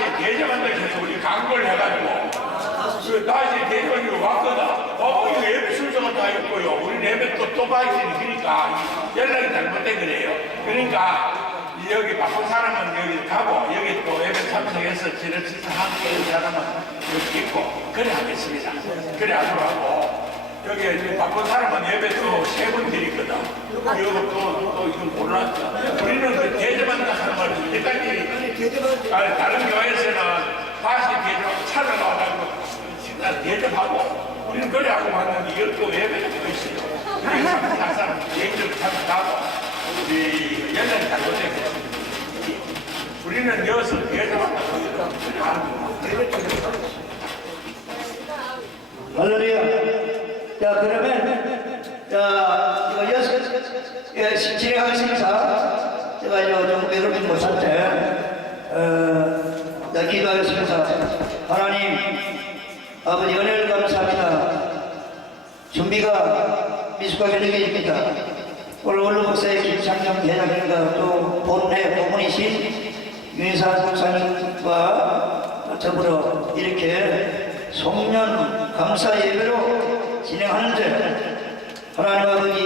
다시 대접한다고 해서 우리 광고를 해가지고 그 다시 대접이 왔거든. 이거 예배 순서가 다 있고요. 우리 예배 또 봐있으니 그러니까 연락이 잘못된 거래요. 그러니까 여기 바쁜 사람은 여기 가고 여기 또 예배 참석해서 지를 함께 있는 사람은 여기 있고 그래 하겠습니다. 그래 하도록 하고 여기 바쁜 사람은 예배 또 세 번 드리거든. 이거 또 이거 몰랐어. 우리는 그 대접한다 하는 걸 이때까지 다른 교회에서는 다시 대접 찾아나와가지고 진짜 대접하고 우리는 그래 하고 왔는데 이걸 또 예배가 또 있어요. 그래서 한 사람 개인적으로 참석하고 우리 연락이 잘못되고 우리는 여기서 대접한다 할렐루야. 자, 그러면, 자, 이거 진행하는 심사, 제가 좀 외롭지 못할 때, 기도하겠습니다. 하나님, 아버지 은혜를 감사합니다. 준비가 미숙하게 느껴집니다. 오늘 원로 목사의 김창정 대장님과 또 본회 고문이신 윤희사 목사님과 더불어 이렇게 송년 감사 예배로 진행하는데 하나님 아버지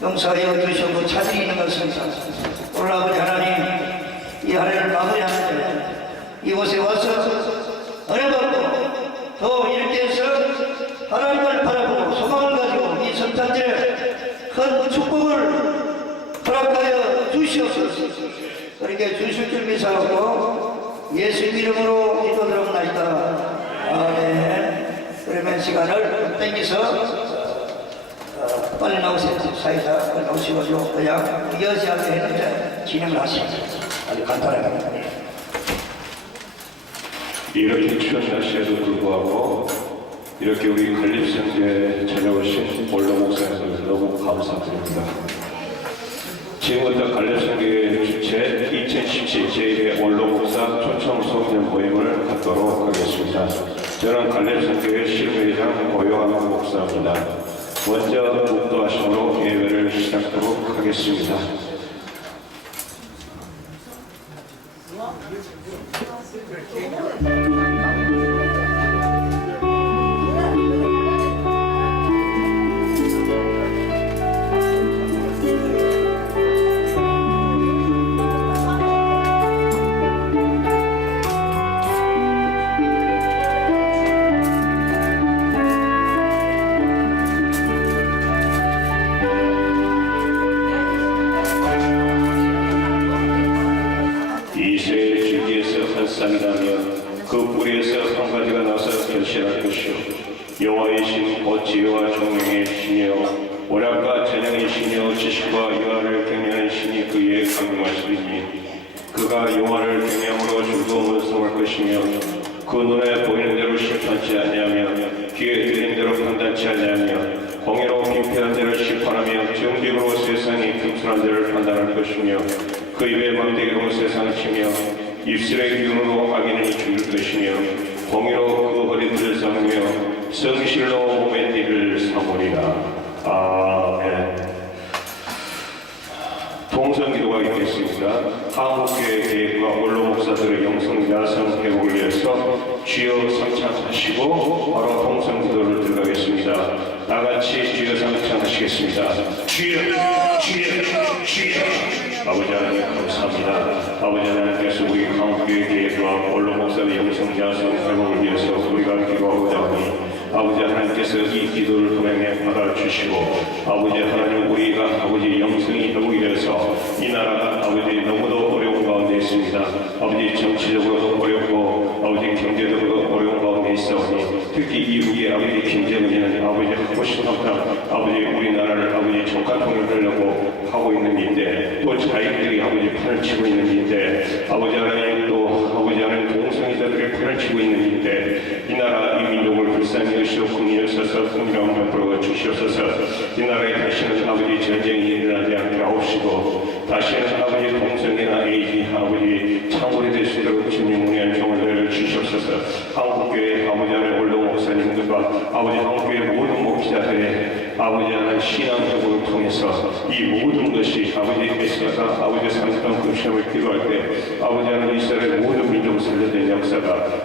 용서하여 주시고 차질이 있는 것입니다. 오늘 아버지 하나님 이 한 해를 마무리하는데 이곳에 와서 은혜 받고 더 이렇게 해서 하나님을 바라보고 소망을 가지고 이 성탄절에 큰 축복을 허락하여 주시옵소서. 그렇게 주실 줄 믿사옵고 예수 이름으로 기도드렸나이다. 아멘. 그러면 시간을 땡겨서 빨리 나오세요. 사회자 나오시고 그냥 여지하게 했는데 진행을 하십니다. 아주 간단하게. 이렇게 추운 날씨에도 불구하고 이렇게 우리 관립성교에 찾아오신 원로 목사님들 너무 감사드립니다. 지금부터 관립성교회 주최 2017 제1회 원로 목사 초청 소년 모임을 갖도록 하겠습니다. 저는 관립성교회 실무회장 오요한 목사입니다. 먼저 묵도하심으로 예배를 시작하도록 하겠습니다. 그 뿌리에서 한 가지가 나서 결실할 것이요 여호와의 신 곧 지혜와 총명의 신이요 오략과 재능의 신이요 지식과 유아를 경외하는 신이 그의 강림하시리니 그가 여호와를 경외함으로 즐거움을 성할 것이며 그 눈에 보이는 대로 심판치 아니하며 귀에 들린 대로 판단치 아니하며 공의로 빙패한 대로 심판하며 정직으로 세상이 금순한 대로 판단할 것이며 그 입에 망대기로 세상을 치며 입술의 기운으로 악인을 죽일 것이며 공의로 그 허리들을 삼으며 성실로 몸의 띠를 삼으리라. 아멘. 동성기도가 있겠습니다. 한국교회 계획과 원로 목사들의 영성 야성 회복을 위해서 주여 성찬하시고 바로 동성기도를 들어가겠습니다. 다같이 주여 성찬하시겠습니다. 주여 주여 주여. 아버지 하나님 감사합니다. 아버지 하나님께서 우리 한국교회 계획과 원로 목사의 영성 야성 회복을 위해서 우리가 기도하고자 하니 아버지 하나님께서 이 기도를 동행해 받아주시고 아버지 하나님 우리가 아버지 영성이 회복이 되어서 이 나라가 아버지 너무도 어려운 가운데 있습니다. 아버지 정치적으로도 어렵고 아버지 경제적으로도 어려운 가운데 있사오니 특히 이후에 아버지 김정은이는 아버지 하고 싶은 아버지 우리나라를 아버지 정가통을 하려고 하고 있는 일인데 또 자기들이 아버지 판을 치고 있는 일인데 아버지 하나님 또 아버지 하나님 동성애자들이 판을 치고 있는 일인데 이 나라 이 민족을 불쌍히 여시오 국민으로서 국민을 베풀어 주시옵소서. 이 나라에 다시는 아버지 전쟁이 일어나지 않게 하옵시고 다시는 아버지 동성애나 에이즈 아버지 창궐이 될 수 있도록 주님 문의한 종을 주시옵소서. 한국교회 아버지 하나님 원로 목사님들과 아버지 한국교회 모든 목자들의 아버지 하나님 신앙적으로 통해서 이 모든 것이 아버지 메시아가 아버지 상수한 그 시험을 기도할 때 아버지 하나님 이스라엘 모든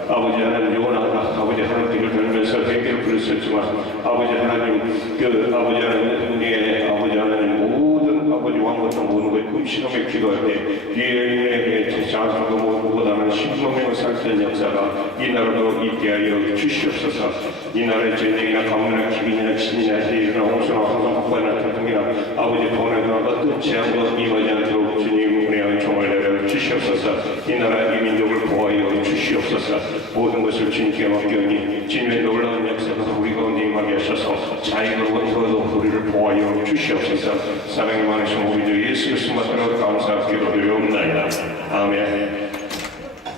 아버지 하나님 영원하다 아버지 하나님을 들면서 회개를 부르셨지만 아버지 하나님 그 아버지 하나님 은혜에 아버지 하나님 모든 아버지 왕부터 모든 것 금시험에 기도할 때 뒤에 자주도 모두보다는 10명 살던 역사가 이 나라로 있게 하여 주시옵소서. 이 나라의 전쟁이나 가문이나 기근이나 진이나 해이나 홍수나 황금폭발이나 태풍이나 아버지 돈에나 어떤 재앙도 임하지 않도록 주님 은혜의 종을 내려 주시옵소서. 이 나라 이 민족을 보호하여 주시옵소서. 모든 것을 주님께 맡겨니 주님의 놀라운 역사가 우리 가운데 임하게 하셔서 자유를 원하도 우리를 보호하여 주시옵소서. 사랑이 많으신 우리 주 예수 그리스도로 감사 기도드리옵나이다. 아멘.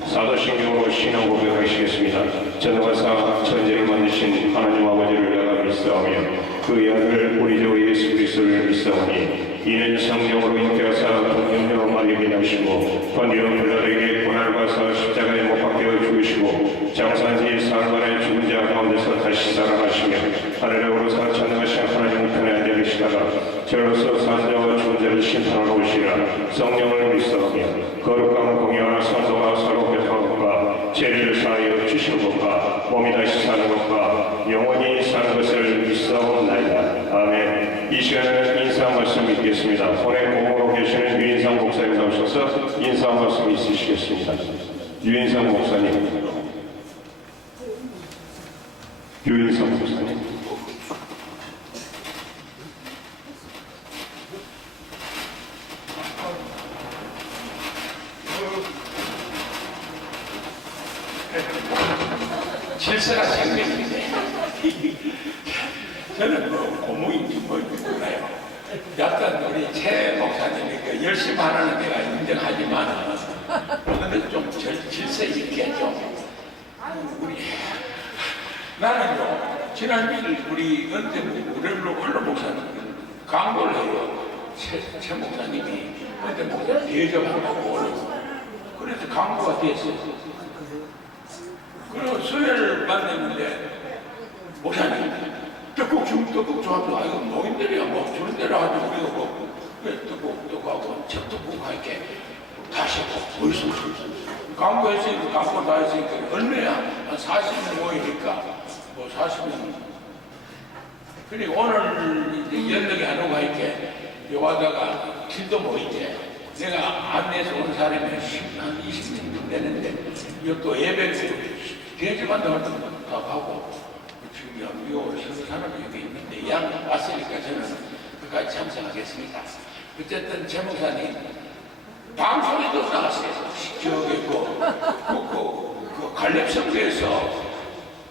사도신경으로 신앙 고백하시겠습니다. 전능하사 천지를 만드신 하나님 아버지를 내가 믿사오며 그 아들 우리 주 예수 그리스도를 믿사오니 이는 성령으로 잉태하사 동정녀 마리아에게 나시고 번디오 빌라도에게 고난받아서 십자가에 못 박혀 죽으시고 장사지 사흘 만에 죽은 자 가운데서 다시 살아나시며 하늘에 오르사 전능하신 하나님 우편에 앉아계시다가 저로서 산 자와 죽은 자를 심판하러 오시라. 성령을 믿사오며 거룩한 공의와 성도와 서로 교통한 것과 죄를 사하여 주시는 것과 몸이 다시 사는 것과 영원히 사는 것을 믿사옵나이다. 아멘. 이 시간에는 인사 말씀 읽겠습니다. 오늘 공으로 계시는 유인상 목사님 나오셔서 인사 말씀 있으시겠습니다. 유인상 목사님. 유인상 목사님. 질서가 생겼는데 저는 뭐 고무인지 뭔지 몰라요. 여튼 우리 최 목사님이 그 열심히 하는 데가 인정하지만 오늘은 좀 질서 있게 좀 우리 나는요 지난주에 우리 은퇴 원로 목사님 광고를 해요. 최 목사님이 은퇴 목사님 대접한다고 그래서 광고가 됐어요. 그리고 수혜를 만났는데 목사님 떡국 주면 떡국 좋아도 아이고 노인들이야 뭐 주는 대로 하지 우리가 뭐 떡국도 가고 첩떡국 할게 다시 벌써 광고했으니까 광고 다 했으니까 얼마야 한 40명 모이니까 뭐 40명 그리고 오늘 이제 연락이 안 오고 할게 여기다가 길도 모이게 내가 안내해서 온 사람이 한 20명 좀 되는데 이것도 예배를 대접한다고 다 하고 지금 요 사람이 여기 있는데 양 왔으니까 저는 끝까지 참석하겠습니다. 어쨌든 최 목사님 방송에도 나갔어요. 저기 그 갈렙성교에서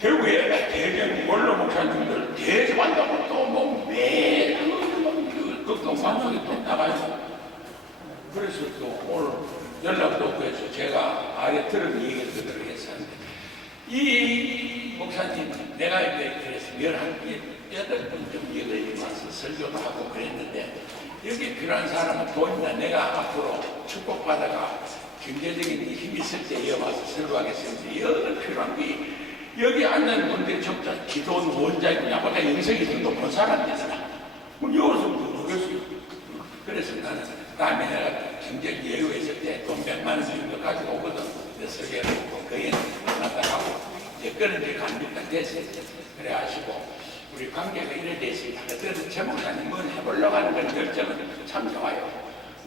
결국에 대전 원로 목사님들 대접한다고 또 뭐 매일 그 방송에 또 나가요. 그래서 또 오늘 연락도 오고 해서 제가 아래 들은 얘기를 그대로 했었는데 이 목사님 내가 이제 그래서 18분 여기 와서 설교도 하고 그랬는데 여기 필요한 사람은 돈이다. 내가 앞으로 축복받아가 경제적인 힘이 있을 때 여기 와서 설교하겠습니다. 여기 필요한 게 여기 앉는 분들이 전부 다 기도원 원장이고 나보다 영성이 더 높은 사람이잖아. 그럼 여기서 모르겠어요. 그래서 나는 다음에 내가 경제 예우했을 때 돈 100만 원 정도 가지고 오거든. 설계를 하고 거기에 만났다 하고 이제 그런 게 간직딱 됐어요. 그래 하시고 우리 관계가 이래 됐습니다. 그래서 최 목사님은 해보려고 하는 건 결정은 참 좋아요.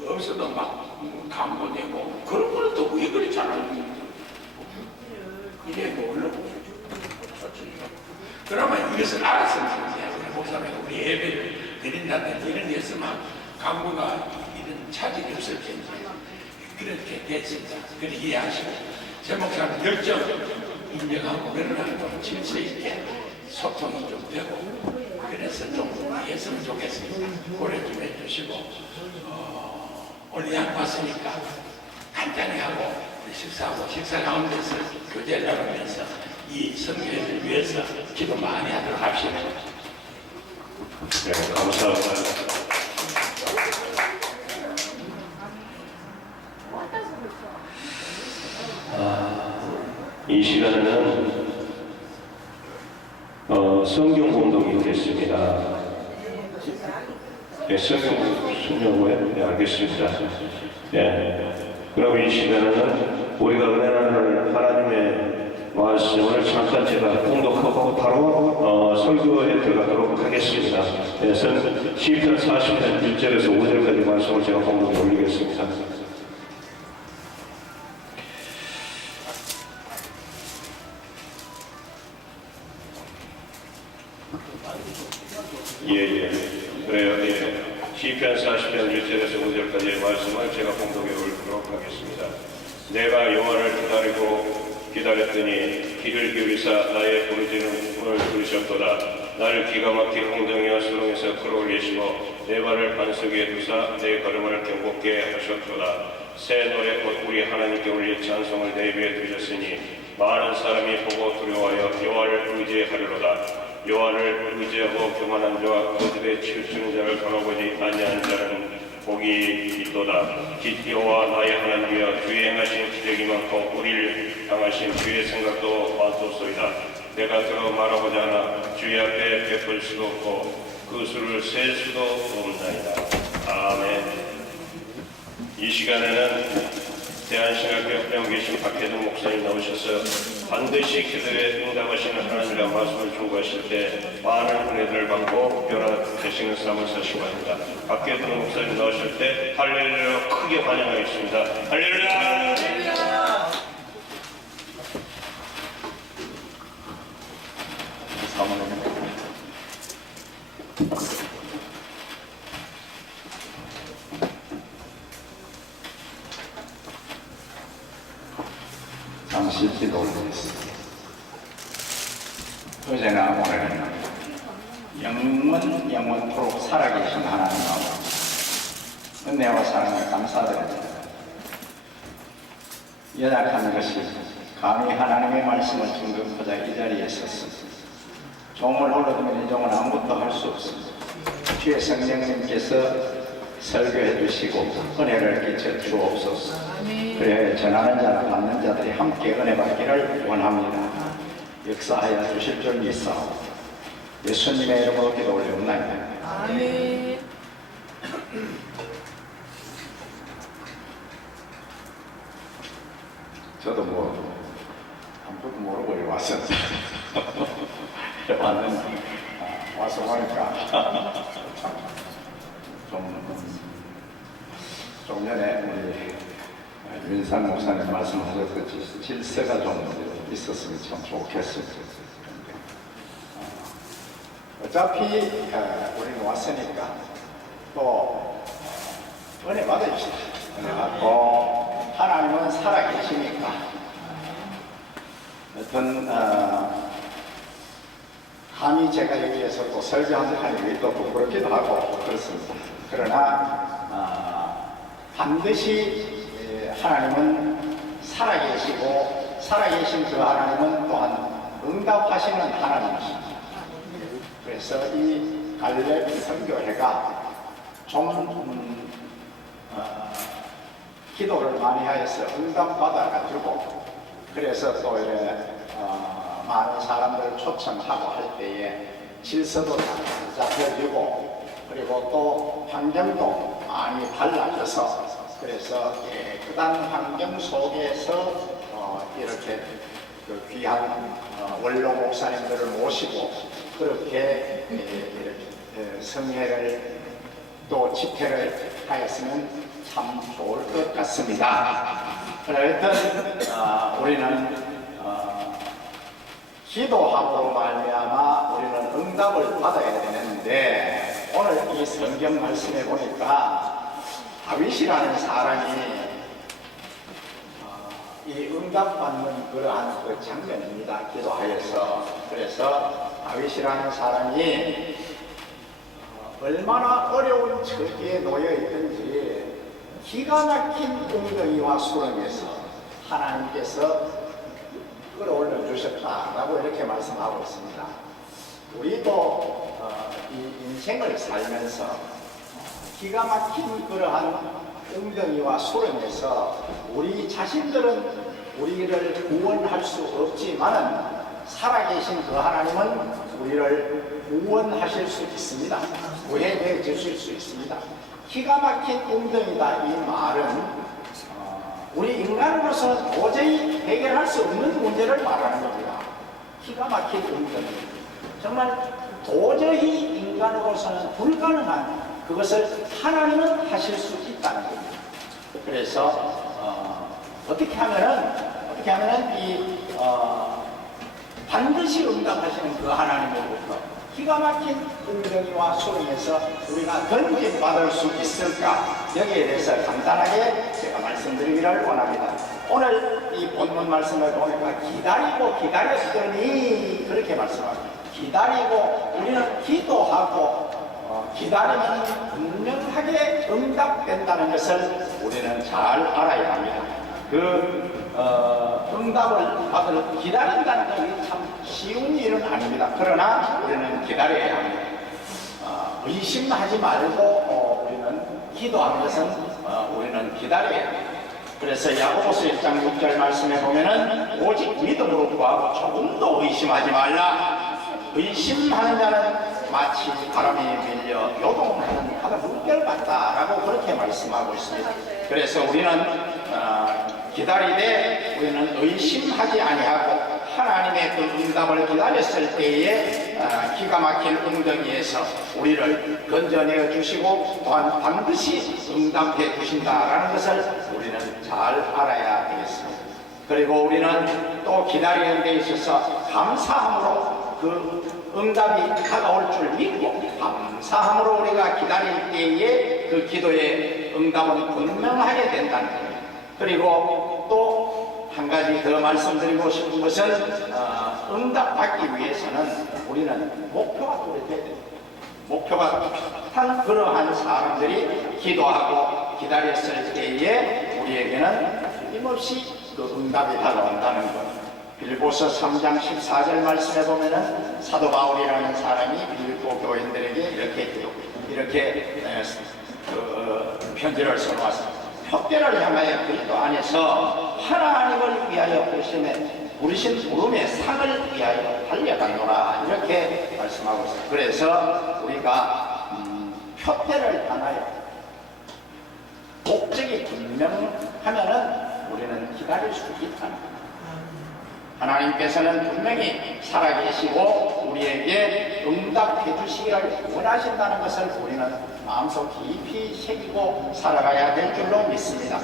없어도 막 강조되고 그런 거는 또 왜 그리 잘하는 이래 모르고 그러면 이것을 알았으면 우리 목사님 우리 예배를 드린다든지 이런 데 있으면 강구가 이런 차질이 없을 텐데 그렇게 됐습니다. 그래 이해하시고 제 목사님 열정 인정하고 그러나 좀 질서 있게 소통이 좀 되고 그래서 좀 했으면 좋겠습니다. 고려 좀 해주시고 오늘 양 왔으니까 간단히 하고 식사하고 식사 가운데서 교제를 나누면서 이 성교회를 위해서 기도 많이 하도록 합시다. 네, 감사합니다. 이 시간에는 성경 공동이 있겠습니다. 네, 성경 순서고요. 네, 알겠습니다. 네, 그럼 이 시간에는 우리가 은혜를 하나님의 말씀을 잠깐 제가 공독하고 바로 설교에 들어가도록 하겠습니다. 그래서 시편 40편 1절에서 5절까지 말씀을 제가 공독해 올리겠습니다. 그래요. 시편 40편 1절에서 5절까지의 말씀을 제가 공독해 올리도록 하겠습니다. 내가 여호와를 기다렸더니 귀를 기울이사 나의 부르짖음을 들으셨도다. 나를 기가 막힌 엉덩이와 수렁에서 끌어올리시고 내 발을 반석에 두사 내 걸음을 경고케 하셨도다. 새 노래꽃 우리 하나님께 올릴 찬송을 내비에 두셨으니 많은 사람이 보고 두려워하여 여호와를 의지하리로다. 여호와를 의지하고 교만한 자와 거짓에 치우치는 자를 돌아보지 아니하는 자는 복이 있도다. 여호와 나의 하나님이여 주의 행하신 기적이 많고 우리를 향하신 주의 생각도 많도소이다. 내가 들어 말하고자 하나 주의 앞에 베풀 수도 없고 그 수를 셀 수도 없나이다. 아멘. 이 시간에는 대한신학교에 계신 박혜동 목사님 나오셔서 반드시 기도에 응답하시는 하나님과 말씀을 충고하실 때 많은 은혜들을 받고 변화되시는 삶을 사시고 합니다. 박혜동 목사님 나오실 때 할렐루야 크게 환영하겠습니다. 할렐루야! 잠시 기도 올리겠습니다. 어제나 오늘은 영원토록 살아계신 하나님하고 은혜와 사랑을 감사드립니다. 연약한 것이 감히 하나님의 말씀을 증거하고자 이 자리에 섰습니다. 종을 올려두면 이 종은 아무것도 할 수 없습니다. 주의 성령님께서 설교해 주시고 은혜를 끼쳐 주옵소서. 그래 전하는 자나 받는 자들이 함께 은혜 받기를 원합니다. 역사하여 주실 줄 믿사옵고 예수님의 이름으로 기도 올려옵나이다. 아멘. 저도 아무것도 모르고 여기 왔었어요. 왔는데 와서 보니까 좀 전에 우리 윤상 목사님 말씀하셨듯이 질서가 좀 있었으면 참 좋겠습니다. 어차피 우리는 왔으니까 또 은혜 받으시다. 은혜 받고 하나님은 살아계시니까 어떤 감히 제가 여기에서 또 설교하는 또 부끄럽기도 하고 그렇습니다. 그러나 반드시 하나님은 살아계시고 살아계신 그 하나님은 또한 응답하시는 하나님이십니다. 그래서 이 갈렙 선교회가 좀 기도를 많이 하여서 응답받아가지고 그래서 또 이렇게 많은 사람들을 초청하고 할 때에 질서도 잡혀지고 그리고 또 환경도 많이 달라져서 그래서 깨끗한 환경 속에서 이렇게 그 귀한 원로 목사님들을 모시고 그렇게 이렇게 성회를 또 집회를 하였으면 참 좋을 것 같습니다. 하여튼 우리는 기도함으로 말미암아 우리는 응답을 받아야 되는데 오늘 이 성경 말씀에 보니까 다윗이라는 사람이 이 응답받는 그러한 그 장면입니다. 기도하여서. 그래서 다윗이라는 사람이 얼마나 어려운 처지에 놓여 있든지 기가 막힌 웅덩이와 수렁에서 하나님께서 끌어올려 주셨다라고 이렇게 말씀하고 있습니다. 우리도 이 인생을 살면서 기가 막힌 그러한 웅덩이와 수렁에서 우리 자신들은 우리를 구원할 수 없지만은 살아계신 그 하나님은 우리를 구원하실 수 있습니다. 구해내 주실 수 있습니다. 기가 막힌 웅덩이다 이 말은 우리 인간으로서는 도저히 해결할 수 없는 문제를 말하는 겁니다. 기가 막힌 응답. 정말 도저히 인간으로서는 불가능한 그것을 하나님은 하실 수 있다는 겁니다. 그래서 어떻게 하면은 반드시 응답하시는 그 하나님으로부터 기가 막힌 은경이와 소리에서 우리가 던짐받을 수 있을까? 여기에 대해서 간단하게 제가 말씀드리기를 원합니다. 오늘 이 본문 말씀을 보니까 기다리고 기다렸더니 그렇게 말씀합니다. 기다리고 우리는 기도하고 기다리면 분명하게 응답된다는 것을 우리는 잘 알아야 합니다. 응답을 받을 기다린다는 것이 참 쉬운 일은 아닙니다. 그러나 우리는 기다려야 합니다. 의심하지 말고 우리는 기도하는 것은 우리는 기다려야 합니다. 그래서 야고보서 1장 6절 말씀에 보면은 오직 믿음으로 구하고 조금도 의심하지 말라. 의심하는 자는 마치 바람에 밀려 요동하는 바다 물결 같다라고 그렇게 말씀하고 있습니다. 그래서 우리는 기다리되 우리는 의심하지 아니하고 하나님의 그 응답을 기다렸을 때에 기가 막힌 응답에서 우리를 건져내어 주시고 또한 반드시 응답해 주신다라는 것을 우리는 잘 알아야 되겠습니다. 그리고 우리는 또 기다리는 데 있어서 감사함으로 그 응답이 다가올 줄 믿고 감사함으로 우리가 기다릴 때에 그 기도의 응답은 분명하게 된다는 겁니다. 그리고 또 한 가지 더 말씀드리고 싶은 것은 응답받기 위해서는 우리는 목표가 뚜렷해야 됩니다. 목표가 뚜렷한 그러한 사람들이 기도하고 기다렸을 때에 우리에게는 틀림없이 그 응답이 다가온다는 것. 빌보서 3장 14절 말씀에 보면은 사도 바울이라는 사람이 빌보 교인들에게 이렇게 편지를 써놓았습니다. 혁대를 향하여 그리스도 안에서 하나님을 위하여 부르신 부름의 상을 위하여 달려가노라 이렇게 말씀하고 있습니다. 그래서 우리가 혁대를 향하여 목적이 분명하면은 우리는 기다릴 수 있다는 겁니다. 하나님께서는 분명히 살아계시고 우리에게 응답해 주시기를 원하신다는 것을 우리는 마음속 깊이 새기고 살아가야 될 줄로 믿습니다.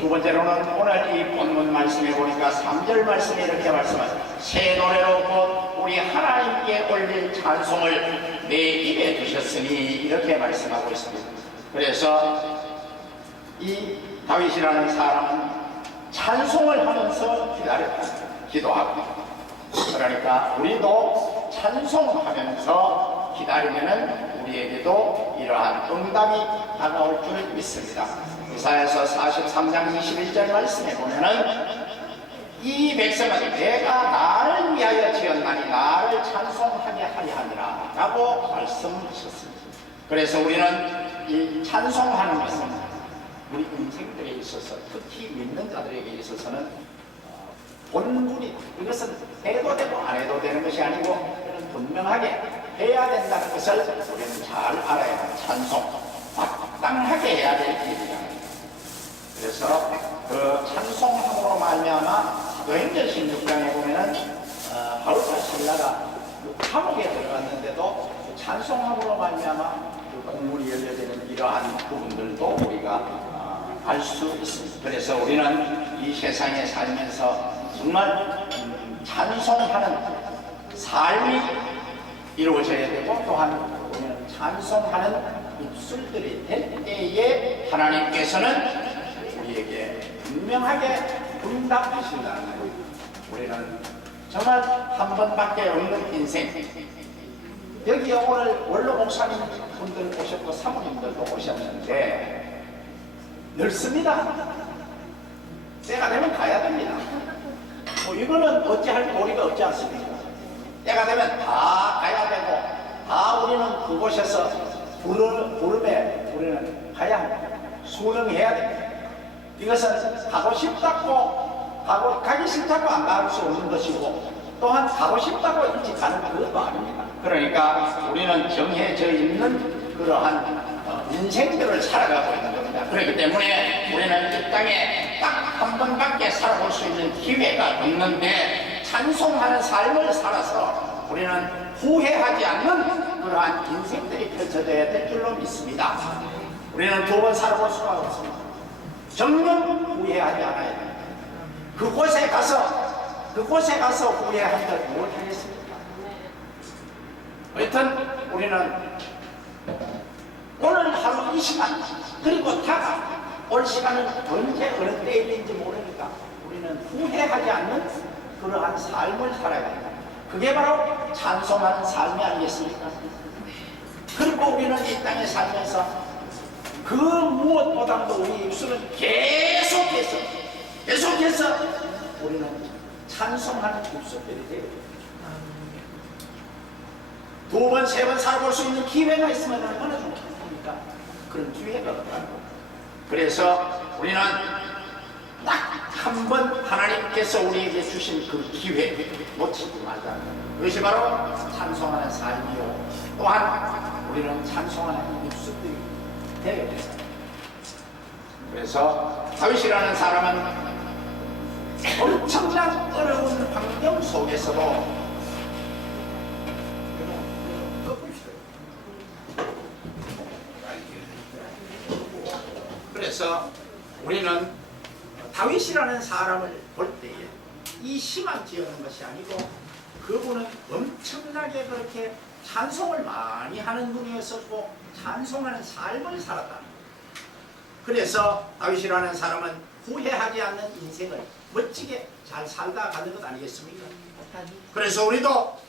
두 번째로는 오늘 이 본문 말씀에 보니까 3절 말씀에 이렇게 말씀하십니다. 새 노래로 곧 우리 하나님께 올릴 찬송을 내 입에 두셨으니 이렇게 말씀하고 있습니다. 그래서 이 다윗이라는 사람은 찬송을 하면서 기도하고 그러니까 우리도 찬송하면서 기다리면은 우리에게도 이러한 응답이 다가올 줄 믿습니다. 이사야서 43장 21절 말씀에 보면은 이 백성은 내가 나를 위하여 지었나니 나를 찬송하게 하려 함이라 라고 말씀하셨습니다. 그래서 우리는 이 찬송하는 것은 우리 인생들에 있어서 특히 믿는 자들에게 있어서는 본분이 이것은 해도 되고 안 해도 되는 것이 아니고 분명하게 해야 된다는 것을 우리는 잘 알아야 합니다. 찬송 마땅하게 해야 될 일이다. 그래서 그 찬송함으로 말미암아 사도행전 16장에 보면은 바울과 실라가 감옥에 들어갔는데도 그 찬송함으로 말미암아 그 국문이 열려지는 이러한 부분들도 우리가 알 수 있습니다. 그래서 우리는 이 세상에 살면서 정말 찬송하는 삶이 이루어져야 되고 또한 우리는 찬송하는 입술들이 될 때에 하나님께서는 우리에게 분명하게 응답하신다는 거예요. 우리는 정말 한 번밖에 없는 인생. 여기 오늘 원로 목사님 분들 오셨고 사모님들도 오셨는데 넓습니다. 때가 되면 가야 됩니다. 이거는 어찌할 도리가 없지 않습니까? 때가 되면 다 가야 되고 다 우리는 그곳에서 부름에 우리는 가야 합니다. 순응해야 됩니다. 이것은 가고 싶다고 가기 싫다고 안 갈 수 없는 것이고 또한 가고 싶다고 일찍 가는 그것도 아닙니다. 그러니까 우리는 정해져 있는 그러한 인생들을 살아가고 있는 겁니다. 그렇기 때문에 우리는 이 땅에 딱 한 번밖에 살아볼 수 있는 기회가 없는데 찬송하는 삶을 살아서 우리는 후회하지 않는 그러한 인생들이 펼쳐져야 될 줄로 믿습니다. 우리는 두 번 살아볼 수가 없습니다. 정녕 후회하지 않아야 됩니다. 그곳에 가서 후회한들 무엇하겠습니까? 하여튼 우리는 오늘 하루 이 시간 그리고 다가올 시간은 언제 어느 때에 있는지 모르니까 우리는 후회하지 않는 그러한 삶을 살아야 됩니다. 그게 바로 찬송하는 삶이 아니겠습니까? 그리고 우리는 이 땅에 살면서 그 무엇보다도 우리 입술은 계속해서 우리는 찬송하는 입술들이 돼요. 두 번, 세 번 살아볼 수 있는 기회가 있으면 얼마나 좋겠습니까? 그런 기회가 없다는 거예요. 그래서 우리는 딱 한 번 하나님께서 우리에게 주신 그 기회 놓치지 말자는 거예요. 그것이 바로 찬송하는 삶이요. 또한 우리는 찬송하는 입술들이 되게 됐어요. 그래서 다윗이라는 사람은 엄청난 어려운 환경 속에서도 그래서 우리는 다윗이라는 사람을 볼 때에 이 시만 지어는 것이 아니고 그분은 엄청나게 그렇게 찬송을 많이 하는 분이었었고 찬송하는 삶을 살았다는 거예요. 그래서 다윗이라는 사람은 후회하지 않는 인생을 멋지게 잘 살다 가는 것 아니겠습니까? 그래서 우리도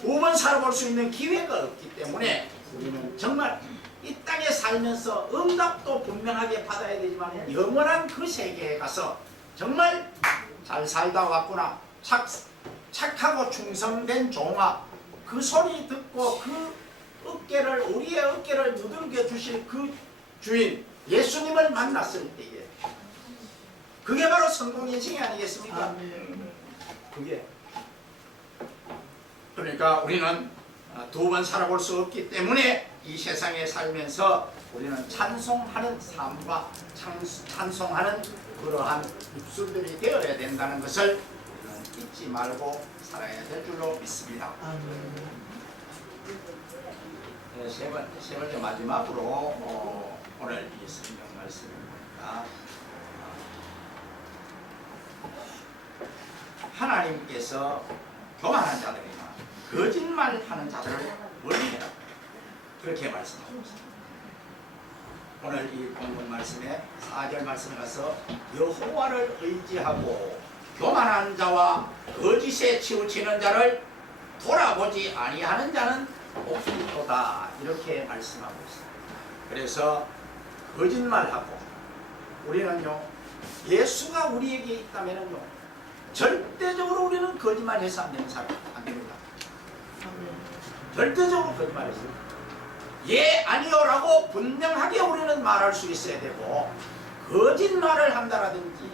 두 번 살아볼 수 있는 기회가 없기 때문에 우리는 정말 이 땅에 살면서 응답도 분명하게 받아야 되지만 영원한 그 세계에 가서 정말 잘 살다 왔구나, 착하고 충성된 종아, 그 소리 듣고 그 우리의 어깨를 누들겨 주실 그 주인 예수님을 만났을 때에 그게 바로 성공 인생이 아니겠습니까? 그게 그러니까 우리는 두 번 살아볼 수 없기 때문에 이 세상에 살면서 우리는 찬송하는 삶과 찬송하는 그러한 입술들이 되어야 된다는 것을 우리는 잊지 말고 살아야 될 줄로 믿습니다. 네, 세 번째 마지막으로 오늘 이 성경 말씀입니다. 하나님께서 교만한 자들이나 거짓말하는 자들을 멀리해라, 그렇게 말씀하고 있습니다. 오늘 이 본문 말씀에 4절 말씀에 가서 여호와를 의지하고 교만한 자와 거짓에 치우치는 자를 돌아보지 아니하는 자는 복이로다, 이렇게 말씀하고 있습니다. 그래서 거짓말하고 우리는요, 예수가 우리에게 있다면은요 절대적으로 우리는 거짓말해서 안 되는 사람 안 됩니다. 절대적으로 거짓말해서 예 아니요라고 분명하게 우리는 말할 수 있어야 되고, 거짓말을 한다라든지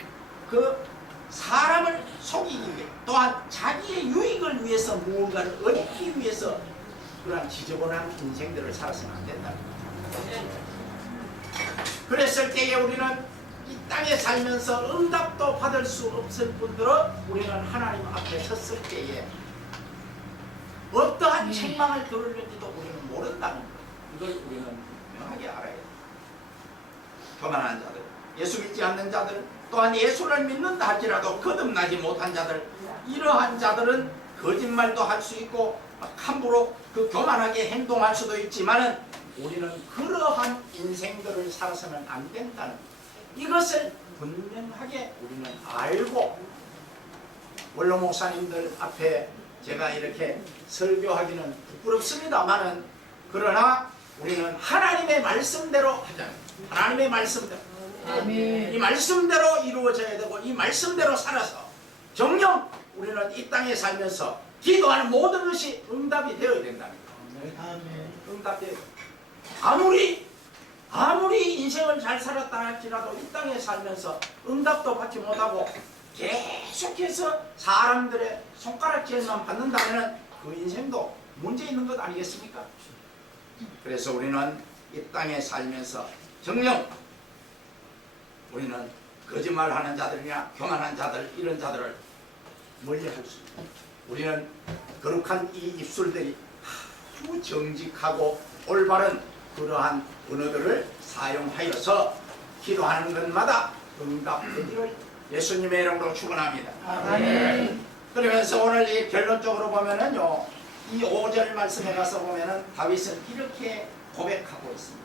그 사람을 속이기 위해 또한 자기의 유익을 위해서 무언가를 얻기 위해서 그러한 지저분한 인생들을 살아서는 안 된다는 거죠. 그랬을 때에 우리는 이 땅에 살면서 응답도 받을 수 없을 뿐더러 우리는 하나님 앞에 섰을 때에 어떠한 책망을 들을는지도 우리는 모른다는 것, 이걸 우리는 분명하게 알아야 돼요. 교만한 자들, 예수 믿지 않는 자들, 또한 예수를 믿는다 할지라도 거듭나지 못한 자들, 이러한 자들은 거짓말도 할 수 있고 함부로 그 교만하게 행동할 수도 있지만은 우리는 그러한 인생들을 살아서는 안 된다는 것, 이것을 분명하게 우리는 알고, 원로 목사님들 앞에 제가 이렇게 설교하기는 부끄럽습니다만은 그러나 우리는 하나님의 말씀대로 하잖아요. 하나님의 말씀대로, 이 말씀대로 이루어져야 되고 이 말씀대로 살아서 정녕 우리는 이 땅에 살면서 기도하는 모든 것이 응답이 되어야 된다는 거예요. 응답이 아무리 인생을 잘 살았다 할지라도 이 땅에 살면서 응답도 받지 못하고 계속해서 사람들의 손가락질만 받는다면 그 인생도 문제 있는 것 아니겠습니까? 그래서 우리는 이 땅에 살면서 정녕 우리는 거짓말하는 자들이나 교만한 자들 이런 자들을 멀리할 수 있다. 우리는 거룩한 이 입술들이 아주 정직하고 올바른 그러한 언어들을 사용하여서 기도하는 것마다 응답되기를 예수님의 이름으로 축원합니다. 아멘. 그러면서 오늘 이 결론적으로 보면은요, 이 5절 말씀에 가서 보면은 다윗은 이렇게 고백하고 있습니다.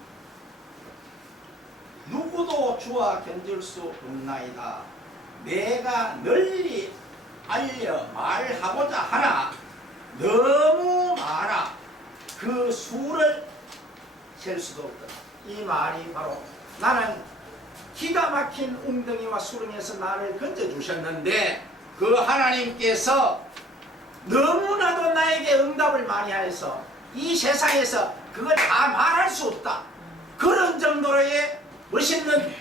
누구도 주와 견줄 수 없나이다. 내가 널리 알려 말하고자 하나 너무 많아 그 수를 셀 수도 없다. 이 말이 바로 나는 기가 막힌 웅덩이와 수렁에서 나를 건져주셨는데 그 하나님께서 너무나도 나에게 응답을 많이 하여서 이 세상에서 그걸 다 말할 수 없다. 그런 정도로의 멋있는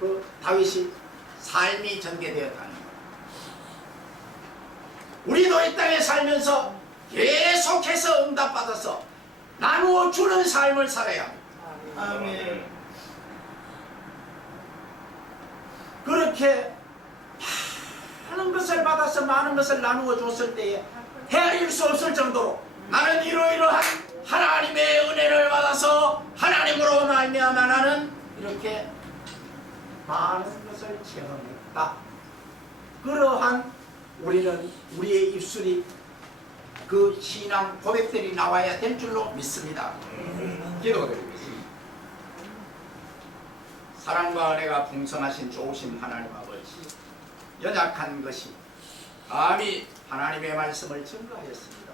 그 다윗이 삶이 전개되었다는 거예요. 우리도 이 땅에 살면서 계속해서 응답받아서 나누어 주는 삶을 살아야 합니다. 아멘. 그렇게 많은 것을 받아서 많은 것을 나누어 줬을 때에 헤아릴 수 없을 정도로 나는 이러이러한 하나님의 은혜를 받아서 하나님으로 말미암아 나는 이렇게 많은 것을 체험했다. 그러한 우리는 우리의 입술이 그 신앙 고백들이 나와야 될 줄로 믿습니다. 기도드리겠습니다. 사랑과 은혜가 풍성하신 좋으신 하나님 아버지, 연약한 것이 감히 하나님의 말씀을 증거하였습니다.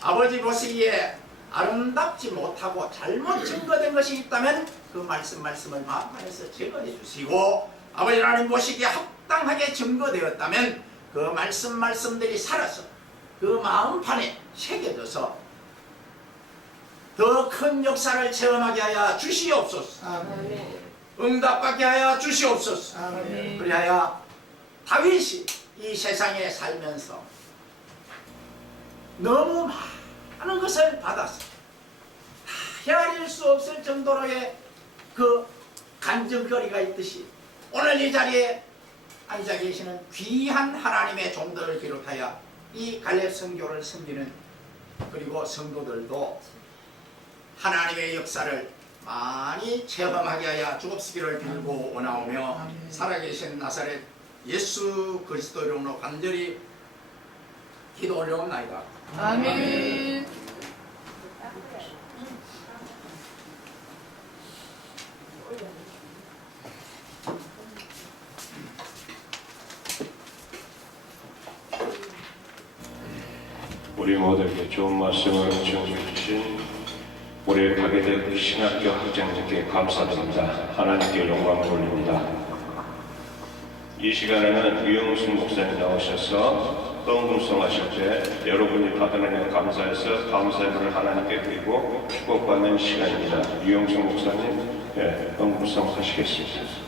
아버지 보시기에 아름답지 못하고 잘못 증거된 것이 있다면 그 말씀을 마음 안에서 제거해 주시고, 아버지 하나님 보시기에 합당하게 증거되었다면 그 말씀들이 살아서 그 마음판에 새겨져서 더 큰 역사를 체험하게 하여 주시옵소서. 아멘. 응답받게 하여 주시옵소서. 아멘. 그리하여 다윗이 이 세상에 살면서 너무 많은 것을 받았어. 헤아릴 수 없을 정도로의 그 간증거리가 있듯이 오늘 이 자리에 앉아 계시는 귀한 하나님의 종들을 비롯하여 이 갈렙 선교를 섬기는 그리고 성도들도 하나님의 역사를 많이 체험하게 하여 주옵시기를 빌고 원하오며, 살아계신 나사렛 예수 그리스도 이름으로 간절히 기도 올려옵나이다. 아멘. 우리 모두에게 좋은 말씀을 주신 우리 가게될 신학교 학생들께 감사드립니다. 하나님께 영광을 돌립니다. 이 시간에는 유영순 목사님 나오셔서 헌금송하실 때 여러분이 받은 은혜 감사해서 감사의 하나님께 드리고 축복받는 시간입니다. 유영순 목사님, 헌금송 하시겠습니다.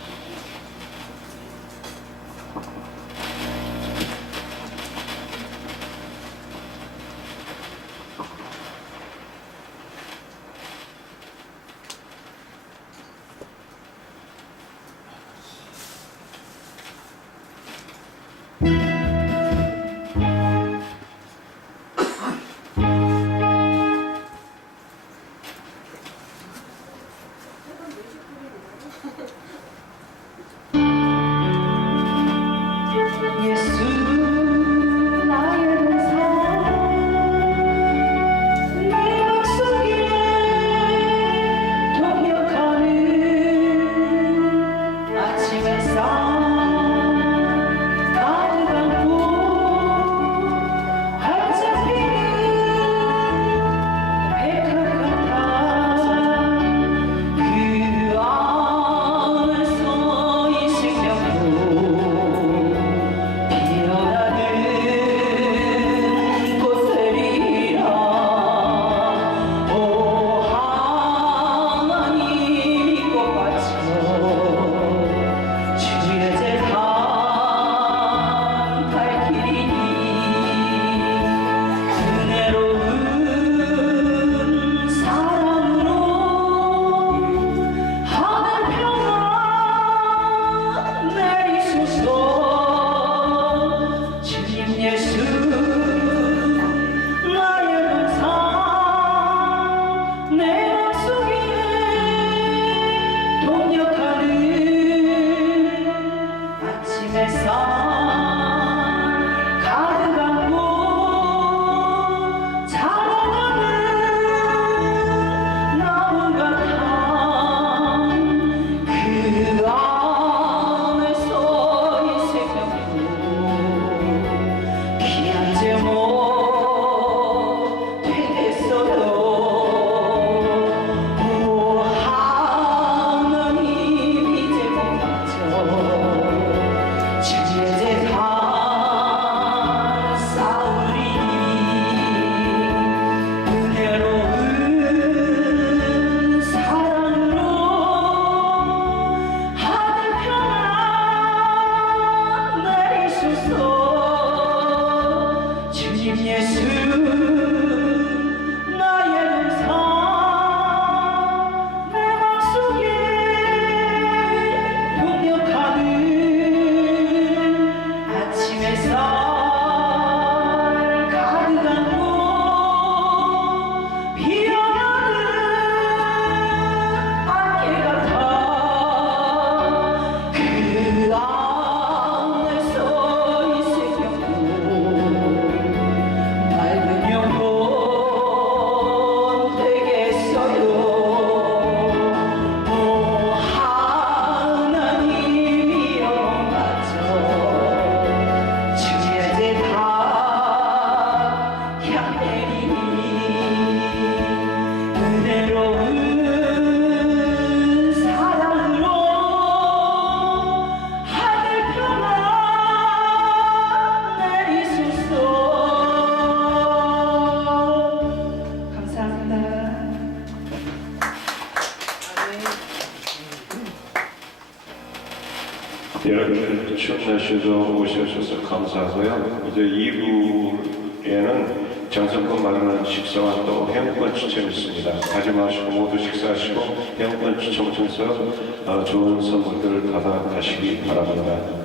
이렇게 추운 날씨에도 오셔서 감사하고요. 이제 2부에는 정성껏 마련한 식사와 또 회원권 추첨이 있습니다. 가지 마시고 모두 식사하시고 회원권 추첨을 통해서 좋은 선물들을 받아가시기 바랍니다.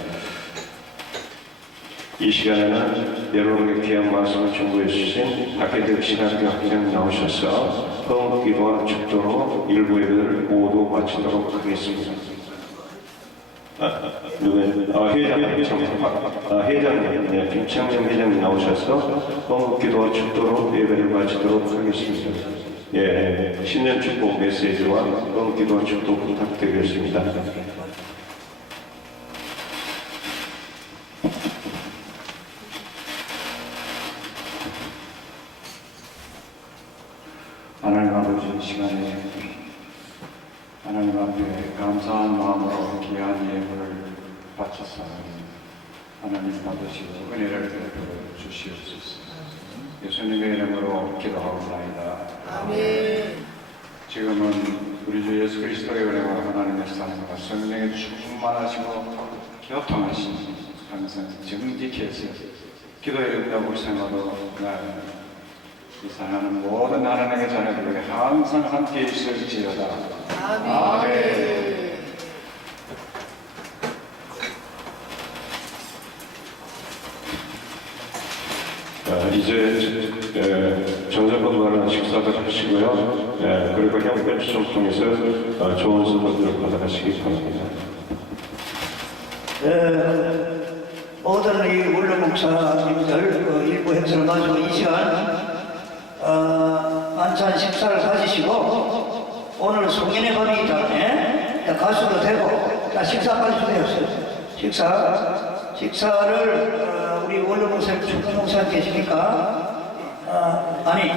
이 시간에는 여러분에게 귀한 말씀을 준비해 주신 박혜택 신학교 학생 나오셔서 헌기도와 축도로 일부 예배를 모두 마치도록 하겠습니다. 회장님, 네, 김창년 회장님 나오셔서 헌기도와 축도로 예배를 마치도록 하겠습니다. 예, 신년 축복 메시지와 헌기도와 축도 부탁드리겠습니다. 하나님 아버지 이 시간에 하나님 앞에 감사한 마음으로 귀한 예물을 바쳐서 하나님 받으시고 은혜를 베풀어 주시옵소서. 예수님의 이름으로 기도하옵나이다. 아멘. 지금은 우리 주 예수 그리스도의 은혜와 하나님의 사랑과 성령의 충만하시고 교통하신 항상 정직히 해서 기도의 응답을 생활로 이 사랑하는 모든 하나님의 자녀들에게 항상 함께 있을지어다. 아멘. 이제 정성껏 마련한 식사를 하시고요. 그리고 형편 추첨 통해서 좋은 선물들을 받아가시기 바랍니다. 모든 이 원로 목사님들 일부 행사를 마치고 이 시간 만찬 식사를 가지시고 오늘 송년회 밤이기 때문에 가수도 되고 식사 빨리 주세요. 식사를 우리 원로 목사님, 축구 목사님 계십니까? 아니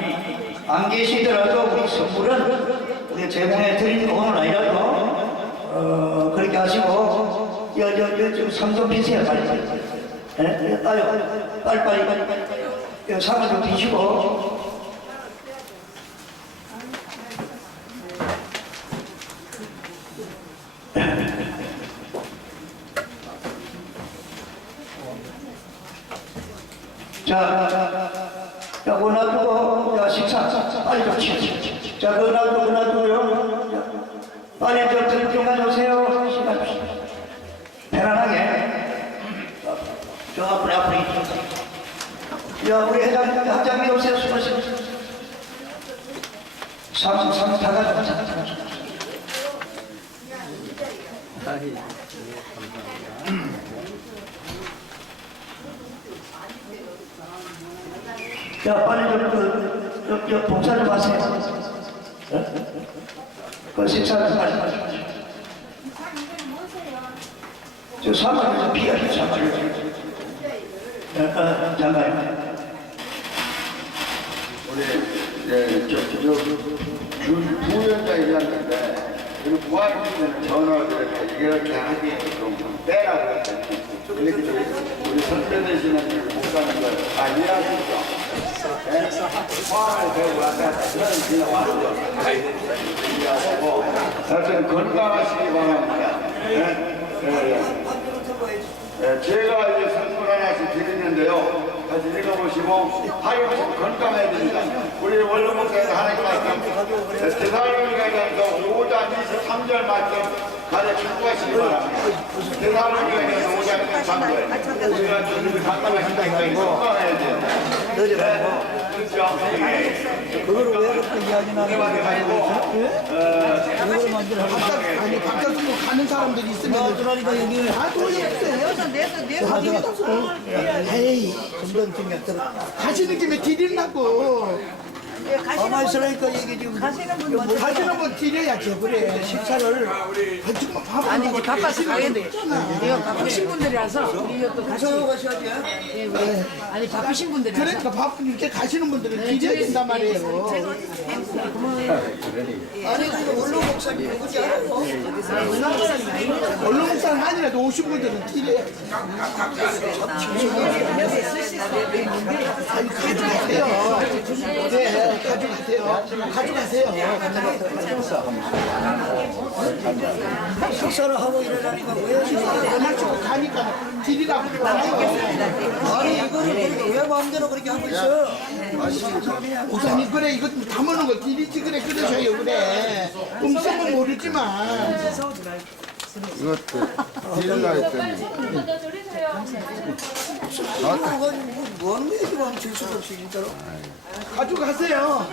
안 계시더라도 우리 선물은 우리 제공해 드리는 거 오늘 아니라도 그렇게 하시고 좀 상좀 피세요 빨리. 빨리 상을 좀 드시고. 자, 그거 놔두고, 식사, 빨리 좀 치우세요. 자, 그거 놔두고요. 빨리 좀 가져오세요. 시간 편안하게. 저 앞으로. 야, 우리 학장님 오세요. 수고하세요. 상 다 가져오세요. 야, 빨리 좀 봉사 좀 하세요. 그 식사를 빨리 하십시오. 저 사과를 좀 피하십시오. 잠깐요. 우리 부위원장이었는데 우리 부하님은 전화를 이렇게 하기 좀 빼라고 했더니 이렇게 우리 선배되시는 목사님 걸 이해하시죠? 화를 배우고 왔다 저는 그냥 왔죠. 이해하시고 하여튼 건강하시기 바랍니다. 제가 이제 선물 하나씩 드리는데요. 같이 읽어보시고 하여튼 건강해야 됩니다. 우리 원로 목사님 하나님 말씀 데살로니가서 5장 23절 말씀 가르치고 가시기 바랍니다. 데살로니가서 5장 23절 우리가 좀 건강하신다니까 건강해야 돼요. 그렇죠? 그걸 왜 그렇게 이야기하는 거야? 아니 바깥으로 가는 사람들이 있으면 그러니까 여기 다 돌렸어요. 에이 점점 가시는 김에 드리려고. 가만히 있으니까 이게 지금 가시는 분 드려야지. 그래 식사를 아니 이제 바빠서 가야 돼. 이거 바쁘신 분들이라서 우리 또 같이 아니 바쁘신 분들이라서 그러니까 바쁜 이렇게 가시는 분들은 드려야 된단 말이에요. 아니, 원로 목사님 누구지 알아요? 언론 목사는 아니라도 오신 분들은 드려야 돼. 아니 가져가세요. 네, 가져가세요. 식사를 하고 이러라니까 왜 워낙 좀 가니까 드리라고 그러잖아요. 아니 이거를 왜 마음대로 그렇게 하고 있어? 목사님 그래 이거 담아놓은 거 드리지 그래 그러셔요 그래. 음식은 모르지만. 이것도 딜라 했더니 가지고 뭐 하는 거야 지금 질 수도 없이 진짜로. 가져가세요.